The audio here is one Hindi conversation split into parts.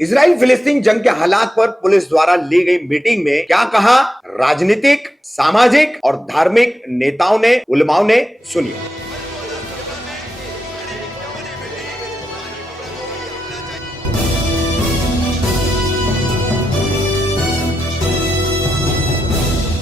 इजराइल फिलिस्तीन जंग के हालात पर पुलिस द्वारा ली गई मीटिंग में क्या कहा राजनीतिक, सामाजिक और धार्मिक नेताओं ने, उलमाओं ने, सुनिए।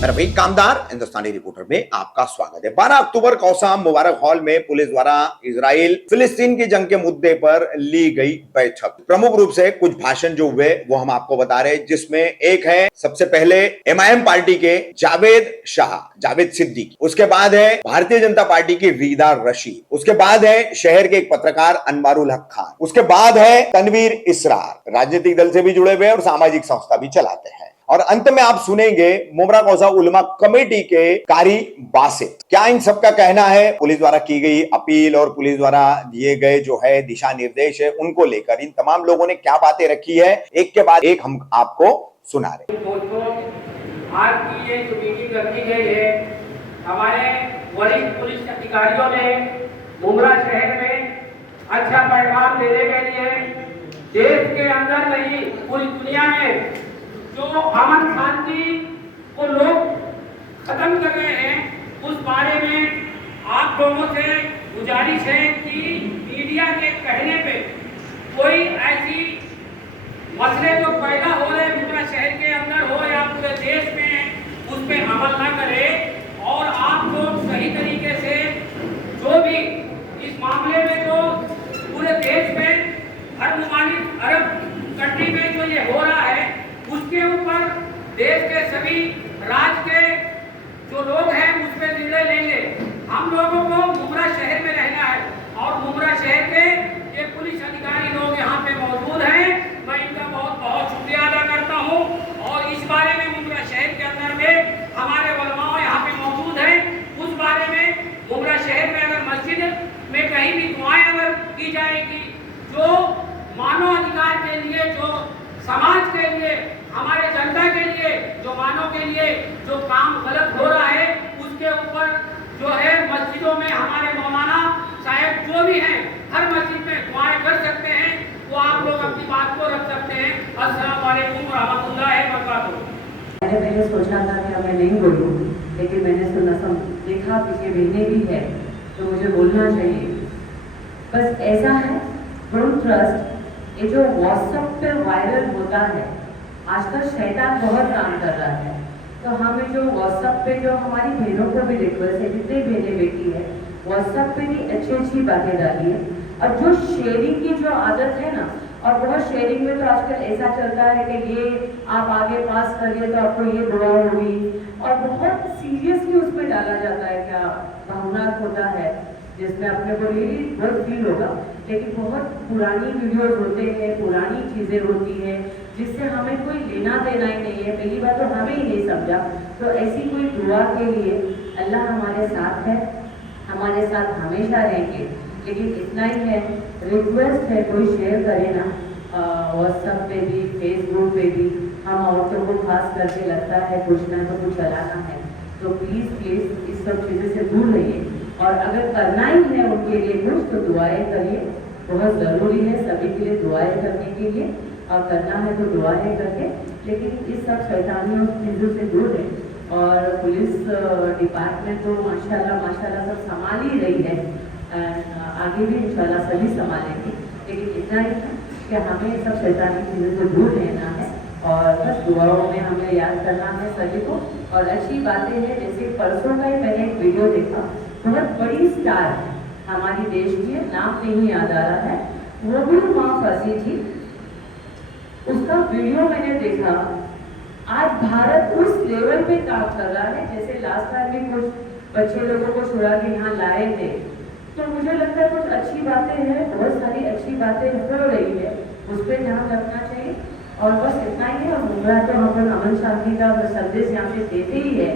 रफीक कामदार हिंदुस्तानी रिपोर्टर में आपका स्वागत है। 12 अक्टूबर कौसाम मुबारक हॉल में पुलिस द्वारा इजराइल फिलिस्तीन की जंग के मुद्दे पर ली गई बैठक। प्रमुख रूप से कुछ भाषण जो हुए वो हम आपको बता रहे हैं, जिसमें एक है सबसे पहले एमआईएम पार्टी के जावेद सिद्दीकी, उसके बाद है भारतीय जनता पार्टी की रीदा रशीद, उसके बाद है शहर के एक पत्रकार अनवारुल हक खान, उसके बाद है तनवीर इसरार, राजनीतिक दल से भी जुड़े हुए और सामाजिक संस्था भी चलाते हैं, और अंत में आप सुनेंगे मुमरा कौसा उलमा कमेटी के कारी बासित। क्या इन सबका कहना है पुलिस द्वारा की गई अपील और पुलिस द्वारा दिए गए जो है दिशा निर्देश है उनको लेकर इन तमाम लोगों ने क्या बातें रखी है, एक के बाद एक हम आपको सुना रहे। दोस्तों, आज की ये जो मीटिंग रखी गई है, हमारे वरिष्ठ पुलिस अधिकारियों ने मुमरा शहर में अच्छा पैगाम देने के लिए देश के अंदर नहीं पूरी दुनिया में जो अमन शांति को लोग खत्म कर रहे हैं, उस बारे में आप लोगों से गुजारिश है कि मीडिया के कहने पे कोई ऐसी मसले जो पैदा हो रहे मुमरा शहर के अंदर हो या पूरे देश में, उस पर अमल न करे और आप लोग सही तरीके से जो भी इस मामले में जो पूरे देश में हर मुमालिक अरब कंट्री में जो ये हो रहा है उसके ऊपर देश के सभी राज्य के जो लोग हैं उस पर निर्णय लेंगे। हम लोगों को मुमरा शहर में रहना है और मुमरा शहर के ये पुलिस अधिकारी लोग यहाँ पे मौजूद हैं, मैं इनका बहुत बहुत शुक्रिया अदा करता हूँ। और इस बारे में मुमरा शहर के अंदर में हमारे उलमाओं यहाँ पे मौजूद हैं, उस बारे में मुमरा शहर में अगर मस्जिद में कहीं भी दुआएं अगर की जाएगी, जो मानव अधिकार के लिए, जो समाज के लिए, हमारे जनता के लिए, जो मानव के लिए जो काम गलत हो रहा है उसके ऊपर जो है मस्जिदों में हमारे मौलाना साहब जो भी हैं हर मस्जिद में दुआएं कर सकते हैं, वो आप लोग अपनी बात को रख सकते हैं। अस्सलाम वालेकुम रहमतुल्लाहि व बरकातहू। मैंने पहले सोचा था कि मैं नहीं बोलूँ, लेकिन मैंने देखा कि ये बहने भी है तो मुझे बोलना चाहिए। बस ऐसा है, डोंट ट्रस्ट। ये जो व्हाट्सएप पे वायरल होता है आजकल, शैतान बहुत काम कर रहा है। तो हमें जो व्हाट्सएप पे जो हमारी बहनों को भी रिक्वेस्ट है, जितने बहनें बेटी है व्हाट्सएप पे भी अच्छी अच्छी बातें डालिए। और जो शेयरिंग की जो आदत है ना, और बहुत शेयरिंग में तो आजकल ऐसा चलता है कि ये आप आगे पास करिए तो आपको ये दुआ होगी, और बहुत सीरियसली उसमें डाला जाता है, क्या भावनात्मक होता है जिसमें अपने को रियली बहुत फील होगा। लेकिन बहुत पुरानी वीडियोस होते हैं, पुरानी चीज़ें होती हैं जिससे हमें कोई लेना देना ही नहीं है। पहली बात तो हमें ही नहीं समझा, तो ऐसी कोई दुआ के लिए अल्लाह हमारे साथ है, हमारे साथ हमेशा रहेंगे। लेकिन इतना ही है, रिक्वेस्ट है कोई शेयर करे ना व्हाट्सएप पे भी, फेसबुक पे भी। हम औरतों को खास करके लगता है कुछ ना तो कुछ चलाना है, तो प्लीज़ इस सब चीज़ों से दूर रहिए। और अगर करना ही है उनके लिए कुछ तो दुआएं करिए, बहुत ज़रूरी है सभी के लिए दुआएं करने के लिए, और करना है तो दुआएं करके। लेकिन इस सब शैतानियों चीज़ों से दूर है। और पुलिस डिपार्टमेंट तो माशाल्लाह सब संभाल ही रही है, आगे भी इंशाल्लाह सभी संभालेंगे। लेकिन इतना ही है कि हमें सब शैतानी चीज़ों से दूर रहना है और बस दुआओं में हमें याद करना है सभी को। और अच्छी बातें हैं, जैसे परसों का ही मैंने एक वीडियो देखा, बहुत बड़ी स्टार है हमारी देश की, नाम नहीं याद आ रहा है, वो भी माँ फंसी थी, उसका वीडियो मैंने देखा। आज भारत उस लेवल पे काम कर रहा है, जैसे लास्ट टाइम भी कुछ बच्चे लोगों को छुड़ा के यहाँ लाए थे। तो मुझे लगता है कुछ अच्छी बातें हैं, बहुत सारी अच्छी बातें हो रही है, उस पर ध्यान रखना चाहिए। और बस इतना ही है। और मुमरा तो हम लोग अमन शांति का संदेश यहाँ पे देते ही है,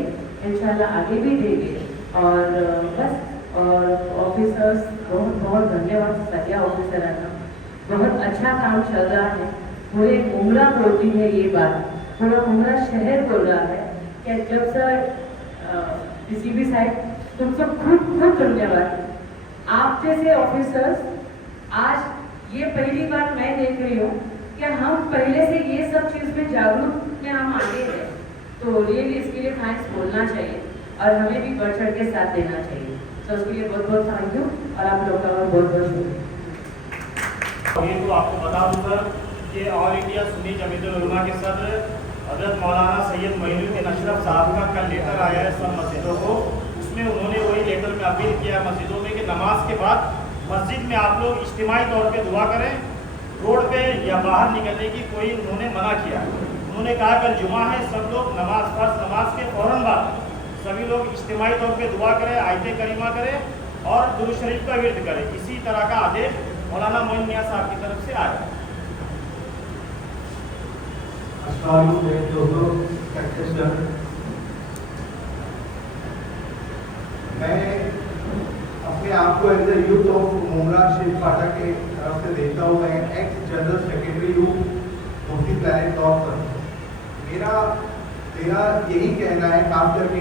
इंशाल्लाह आगे भी देंगे। और बस, और ऑफिसर्स बहुत बहुत धन्यवाद, सरिया ऑफिसराना बहुत अच्छा काम चल रहा है। पूरे मुमरा बोलती है ये बात, पूरा मुमरा शहर बोल रहा है कि जब सर किसी भी साइड तुम सब खूब धन्यवाद। आप जैसे ऑफिसर्स, आज ये पहली बार मैं देख रही हूँ क्या हम पहले से ये सब चीज़ में जागरूक में हम आगे हैं, तो रियली इसके लिए थैंक्स बोलना चाहिए और हमें भी बढ़ चढ़ के साथ देना चाहिए। तो उसके लिए बहुत बहुत थैंक यू और आप लोग का बहुत बहुत शुक्रिया। ये तो आपको बता दूं सर कि ऑल इंडिया सुन्नी जमीयतुल उलमा के सदर हजरत मौलाना सैयद मोइनुद्दीन अशरफ साहब का कल लेटर आया है सब मस्जिदों को। उसमें उन्होंने वही लेटर में अपील किया मस्जिदों में कि नमाज के बाद मस्जिद में आप लोग इज्तिमाई तौर पे दुआ करें, रोड पे या बाहर निकलने की कोई उन्होंने मना किया। उन्होंने कहा कल जुमा है, सब लोग फर्ज नमाज के फ़ौरन बाद सभी लोग इज्तिमाई तौर पे दुआ करें, आयत करीमा करें और दुरूद शरीफ का विर्द करें। इसी तरह का आदेश मौलाना मोइन मियां साहब की तरफ से आया। मैं अपने आप को as a youth of Mumbra Sheikh Phata के तरफ से देखता हूँ। मैं एक्स जनरल सेक्रेटरी हूँ मुफ्ती प्लानिट तौर पर। मेरा यही कहना है, खास करके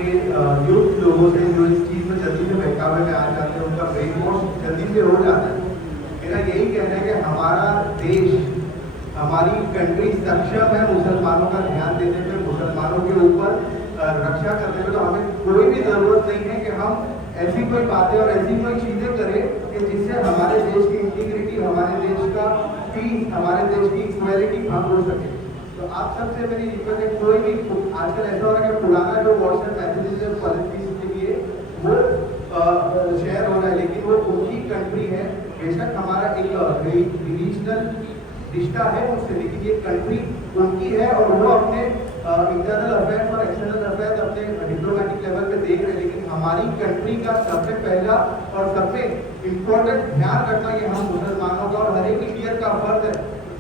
यूथ लोगों से जो इस चीज़ में जल्दी से बहकावे में आ जाते हैं, उनका ब्रेन वॉश जल्दी से हो जाता है। मेरा यही कहना है कि हमारा देश, हमारी कंट्री सक्षम है मुसलमानों का ध्यान देने में, मुसलमानों के ऊपर रक्षा करने में। तो हमें कोई भी ज़रूरत नहीं है कि हम ऐसी कोई बातें और ऐसी कोई चीज़ें करें कि जिससे हमारे देश की इंटीग्रिटी, हमारे देश का पीस, हमारे देश की इक्वालिटी भंग हो सके। तो आप सबसे मेरी रिक्वेस्ट है, कोई भी आजकल ऐसा हो रहा है कि पुराना जो व्हाट्सएप मैसेजेस है पॉलिटिक्स के लिए वो शेयर हो रहा है, लेकिन वो उनकी कंट्री है। बेशक हमारा एक रीजनल रिश्ता है उससे, लेकिन ये कंट्री उनकी है और वो अपने इंटरनल अफेयर्स और एक्सटर्नल अफेयर्स अपने डिप्लोमेटिक लेवल पे देख रहे हैं। लेकिन हमारी कंट्री का सबसे पहला और सबसे इम्पोर्टेंट ध्यान रखना ये हम मुसलमानों का और हर एक इंडियन का फर्ज है।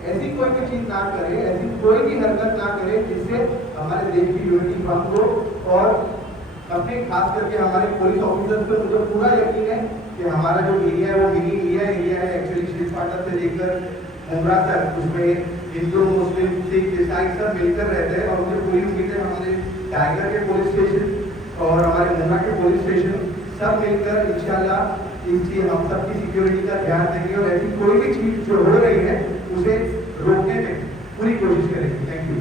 ऐसी कोई भी चीज़ ना करे, ऐसी कोई भी हरकत ना करे जिससे हमारे देश की यूनिटी भंग हो। और अपने खास करके हमारे पुलिस ऑफिसर्स पे मुझे पूरा यकीन है कि हमारा जो एरिया है वो मिनी एरिया है एक्चुअली शेख फाटा से लेकर मुमरा तक, उसमें हिंदू मुस्लिम सिख ईसाई सब मिलकर रहते हैं। और मुझे पूरी उम्मीद है हमारे टाइगर के पुलिस स्टेशन और हमारे मुमरा के पुलिस स्टेशन सब मिलकर इंशाल्लाह हम सबकी सिक्योरिटी का ध्यान देंगे और ऐसी कोई भी चीज़ जो हो रही है उसे रोकने में पूरी कोशिश करेंगे। Thank you.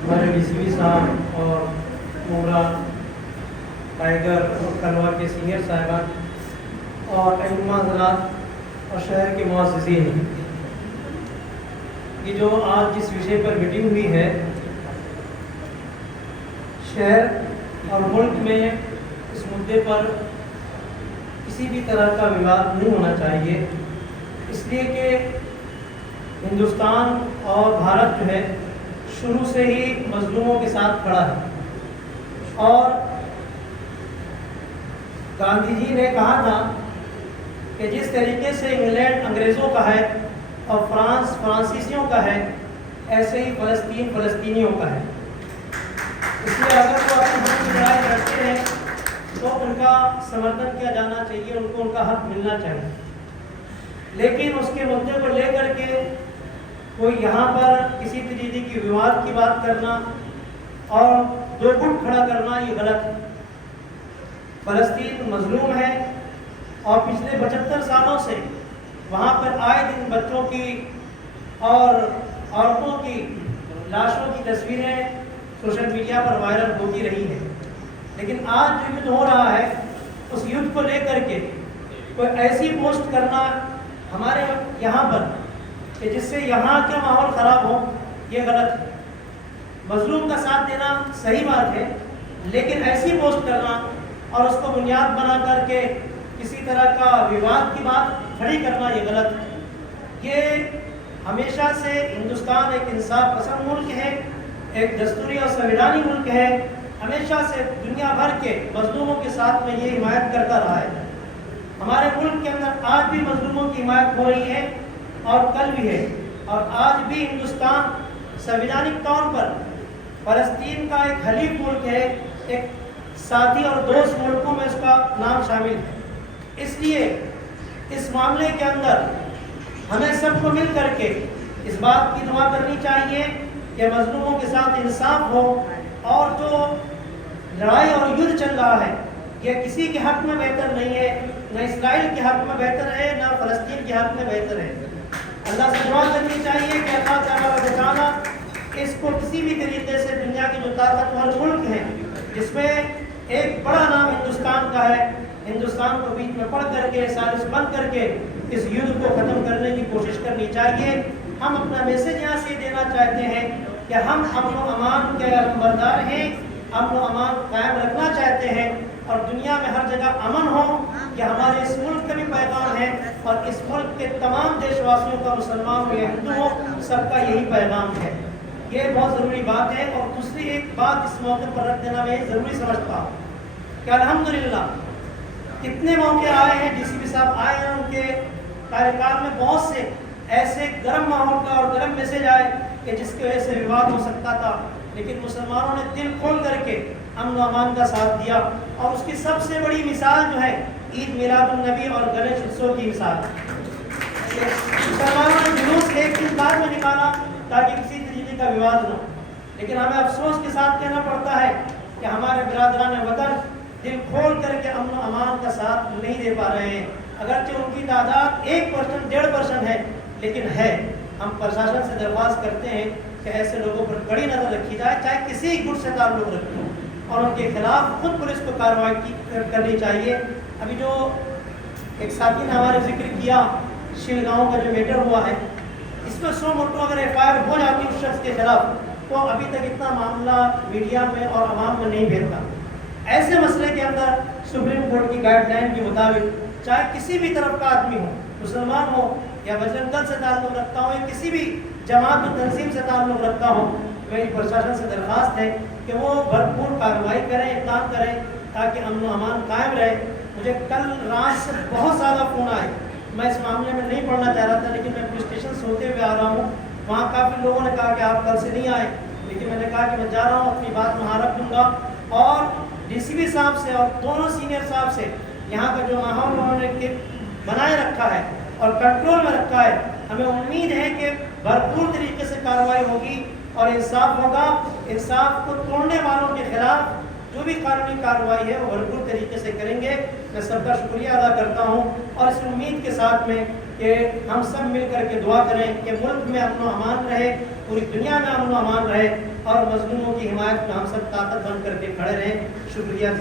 हमारे डीसीपी साहब और मुमरा टाइगर और कलवा के सीनियर साहिबान और अइम्मा हज़रात और शहर के मुअज़्ज़िज़ीन, ये जो आज जिस विषय पर मीटिंग हुई है, शहर और मुल्क में इस मुद्दे पर किसी भी तरह का विवाद नहीं होना चाहिए, इसलिए कि हिंदुस्तान और भारत जो है शुरू से ही मजलूमों के साथ खड़ा है। और गांधी जी ने कहा था कि जिस तरीके से इंग्लैंड अंग्रेज़ों का है और फ्रांस फ्रांसीसियों का है, ऐसे ही फ़लस्तीन फ़लस्तीनियों का है। इसलिए अगर वो अपनी हक की लड़ाई लड़ते हैं तो उनका समर्थन किया जाना चाहिए, उनको उनका हक मिलना चाहिए। लेकिन उसके मुद्दे को लेकर के कोई यहाँ पर किसी तरीके की विवाद की बात करना और दो गुट खड़ा करना ये गलत है। फ़लस्तीन मजलूम है और पिछले 75 सालों से वहाँ पर आए दिन बच्चों की और औरतों की लाशों की तस्वीरें सोशल मीडिया पर वायरल होती रही है। लेकिन आज जो युद्ध हो रहा है, उस युद्ध को लेकर के कोई ऐसी पोस्ट करना हमारे यहाँ पर कि जिससे यहाँ का माहौल ख़राब हो, ये गलत है। मजलूम का साथ देना सही बात है, लेकिन ऐसी पोस्ट करना और उसको बुनियाद बना करके किसी तरह का विवाद की बात खड़ी करना ये गलत है। ये हमेशा से हिंदुस्तान एक इंसाफ पसंद मुल्क है, एक दस्तूरी और संवैधानिक मुल्क है। हमेशा से दुनिया भर के मजलूमों के साथ में ये हिमायत करता रहा है। हमारे मुल्क के अंदर आज भी मजलूमों की हिमायत हो रही है और कल भी है। और आज भी हिंदुस्तान संवैधानिक तौर पर फ़लस्तीन का एक हलीफ मुल्क है, एक साथी और दोस्त मुल्कों में इसका नाम शामिल है। इसलिए इस मामले के अंदर हमें सबको मिल करके इस बात की दुआ करनी चाहिए कि मजलूमों के साथ इंसाफ हो और जो लड़ाई और युद्ध चल रहा है यह किसी के हक में बेहतर नहीं है, न इसराइल के हक में बेहतर है, न फ़लस्तीन के हक में बेहतर है। अल्लाह से दुआ करनी चाहिए कि अल्लाह ताला बचाना इसको किसी भी तरीके से दुनिया के जो ताकतवर मुल्क हैं, जिसमें एक बड़ा नाम हिंदुस्तान का है, हिंदुस्तान को बीच में पढ़ करके साजिश बंद करके इस युद्ध को ख़त्म करने की कोशिश करनी चाहिए। हम अपना मैसेज यहाँ से देना चाहते हैं कि हम अमन व अमान के बरदार हैं, अमन व अमान कायम रखना चाहते हैं और दुनिया में हर जगह अमन हो, कि हमारे इस मुल्क का भी पैगाम है और इस मुल्क के तमाम देशवासियों का, मुसलमान हो या हिंदू हो, सबका यही पैगाम है। ये बहुत ज़रूरी बात है। और दूसरी एक बात इस मौके पर रख देना मैं ज़रूरी समझता हूँ कि अल्हम्दुलिल्लाह कितने मौके आए हैं, डीसीपी साहब आए हैं, उनके कार्यकाल में बहुत से ऐसे गर्म माहौल का और गर्म मैसेज आए कि जिसकी वजह से विवाद हो सकता था, लेकिन मुसलमानों ने दिल खोल करके अमन व अमान का साथ दिया। और उसकी सबसे बड़ी मिसाल जो है ईद मिलादुन्नबी और गणेश उत्सव की मिसाल। मुसलमानों ने जुलूस एक दिन बाद में निकाला ताकि किसी तरीके का विवाद न हो, लेकिन हमें अफसोस के साथ कहना पड़ता है कि हमारे बिरादरान वतन दिल खोल करके अमन व अमान का साथ नहीं दे पा रहे हैं। अगरचे उनकी तादाद 1%, 1.5% है, लेकिन है। हम प्रशासन से दरख्वास्त करते हैं कि ऐसे लोगों पर कड़ी नज़र रखी जाए, चाहे किसी गुट से ताल्लुक़ रखते हो, और उनके खिलाफ खुद पुलिस को कार्रवाई करनी चाहिए। अभी जो एक साथी ने हमारे जिक्र किया शिलगांव का जो मैटर हुआ है, इसमें 100 मोटो अगर FIR हो जाती उस शख्स के खिलाफ, तो अभी तक इतना मामला मीडिया में और आवाम में नहीं फैलता। ऐसे मसले के अंदर सुप्रीम कोर्ट की गाइडलाइन के मुताबिक चाहे किसी भी तरफ का आदमी हो, मुसलमान हो या बजरंग दल से ताल्लुक़ रखता हो या किसी भी जमात और तंजीम से ताल्लुक़ रखता हो, मेरी प्रशासन से दरख्वास्त है कि वो भरपूर कार्रवाई करें, इक़दाम करें ताकि अमन व अमान कायम रहे। मुझे कल रात से बहुत ज़्यादा फ़ोन आए, मैं इस मामले में नहीं पढ़ना चाह रहा था, लेकिन मैं पुलिस स्टेशन से होते हुए आ रहा हूँ। वहाँ काफ़ी लोगों ने कहा कि आप कल से नहीं आए, लेकिन मैंने कहा कि मैं जा रहा हूँ, अपनी बात वहाँ रख दूँगा। और DCP साहब से और दोनों सीनियर साहब से यहाँ का जो माहौल उन्होंने बनाए रखा है और कंट्रोल में रखा है, हमें उम्मीद है कि भरपूर तरीके से कार्रवाई होगी और इंसाफ होगा। इंसाफ को तोड़ने वालों के खिलाफ जो भी कानूनी कार्रवाई है वो भरपूर तरीके से करेंगे। मैं सबका शुक्रिया अदा करता हूँ और इस उम्मीद के साथ में कि हम सब मिल कर के दुआ करें कि मुल्क में अमन व अमान रहे, पूरी दुनिया में अमन व अमान रहे और मज़लूमों की हिमायत में हम सब ताकत बन करके खड़े रहें। शुक्रिया।